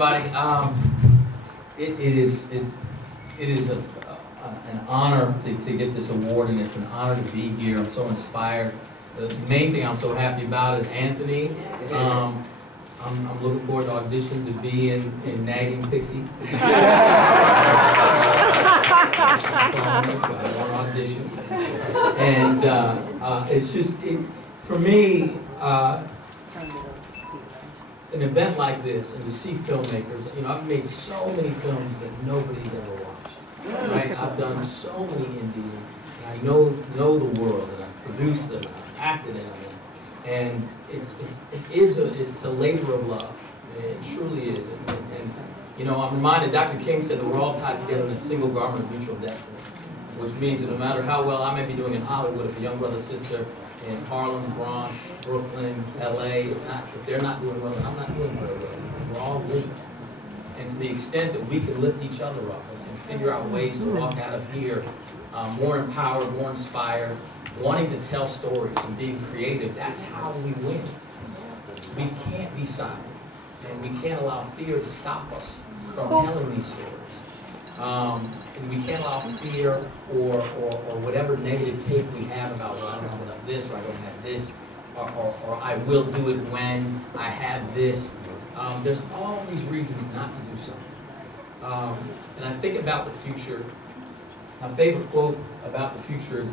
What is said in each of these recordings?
everybody. It is an honor to get this award, and it's an honor to be here. I'm so inspired. The main thing I'm so happy about is Anthony. I'm looking forward to audition to be in Nagging Pixie. I want to audition, and it's just for me. An event like this, and to see filmmakers, you know, I've made so many films that nobody's ever watched, right? I've done so many indies, and I know the world, and I've produced them, I've acted in them, and it's a labor of love. It truly is, and you know, I'm reminded, Dr. King said that we're all tied together in a single garment of mutual destiny, which means that no matter how well I may be doing in Hollywood, if a young brother, sister in Harlem, Bronx, Brooklyn, LA, if they're not doing well, then I'm not doing very well. We're all linked. And to the extent that we can lift each other up and figure out ways to walk out of here more empowered, more inspired, wanting to tell stories and being creative, that's how we win. We can't be silent, and we can't allow fear to stop us from telling these stories. And we can't allow fear or whatever negative take we have about, well, I don't have enough this, or I don't have this, or I will do it when I have this. There's all these reasons not to do something. And I think about the future. My favorite quote about the future is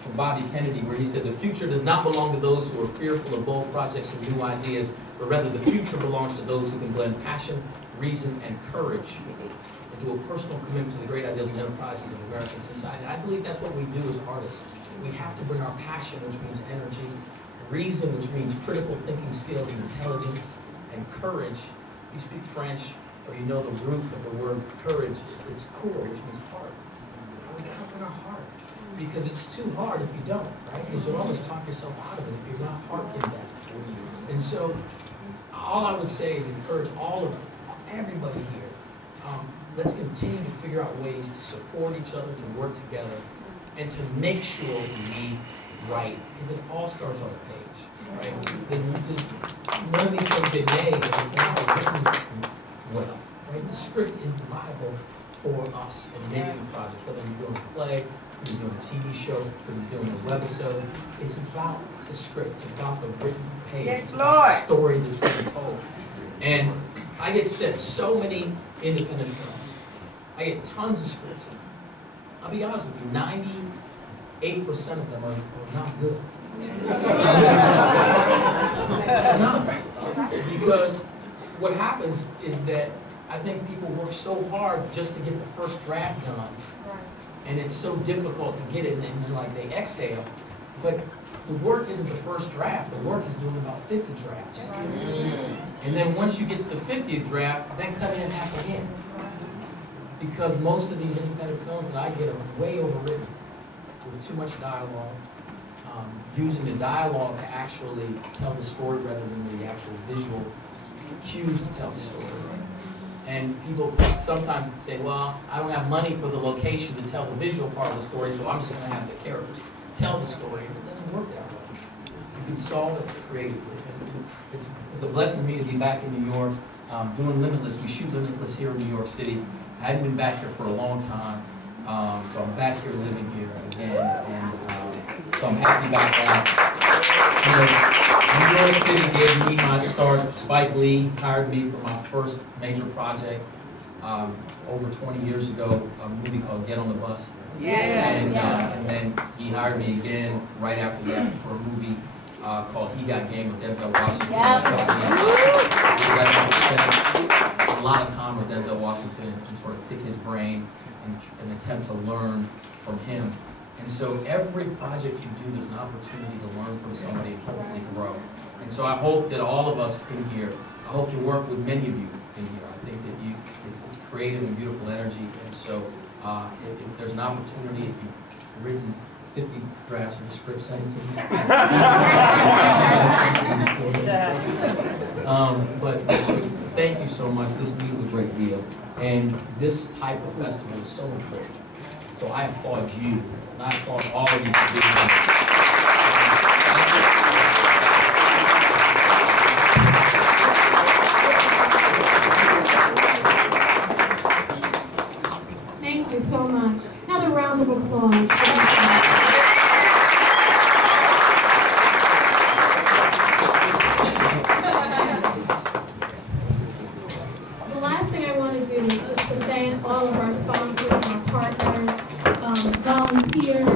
from Bobby Kennedy, where he said, "The future does not belong to those who are fearful of bold projects and new ideas, but rather the future belongs to those who can blend passion, reason, and courage into a personal commitment to the great ideas and enterprises of American society." I believe that's what we do as artists. We have to bring our passion, which means energy, reason, which means critical thinking skills and intelligence, and courage. You speak French, or you know the root of the word courage. It's cour, which means heart. We gotta bring our heart, because it's too hard if you don't, right? Because you'll always talk yourself out of it if you're not heart invested. And so, all I would say is encourage all of everybody here. Let's continue to figure out ways to support each other, to work together, and to make sure we write, because it all starts on the page, right? None of these things get made if it's not written well, right? The script is the Bible for us in making projects, whether you're doing a play, whether you're doing a TV show, whether you're doing a webisode. It's about the script, it's about the written page, yes, Lord. The story that's being told. And I get sent so many independent films. I get tons of scripts. I'll be honest with you, 98% of them are not good. They're not. Because what happens is that I think people work so hard just to get the first draft done. And it's so difficult to get it, and then like they exhale. But the work isn't the first draft. The work is doing about 50 drafts. And then once you get to the 50th draft, then cut it in half again. Because most of these independent films that I get are way overwritten with too much dialogue, using the dialogue to actually tell the story rather than the actual visual cues to tell the story. And people sometimes say, well, I don't have money for the location to tell the visual part of the story, so I'm just going to have the characters tell the story. It doesn't work that way. You can solve it creatively. It's a blessing for me to be back in New York doing Limitless. We shoot Limitless here in New York City. I hadn't been back here for a long time, so I'm back here living here again, and so I'm happy about that. You know, New York City gave me my start. Spike Lee hired me for my first major project over 20 years ago, a movie called Get on the Bus. And then he hired me again right after that for a movie called He Got Game with Denzel Washington. A lot of time with Denzel Washington and sort of pick his brain and attempt to learn from him. And so every project you do, there's an opportunity to learn from somebody and hopefully grow. And so I hope that all of us in here, I hope to work with many of you in here. I think that it's creative and beautiful energy. And so if there's an opportunity, if you've written 50 drafts of the script, send it to me. But thank you so much. This means a great deal. And this type of festival is so important. So I applaud you, and I applaud all of you for doing that. The last thing I want to do is just to thank all of our sponsors, our partners, volunteers,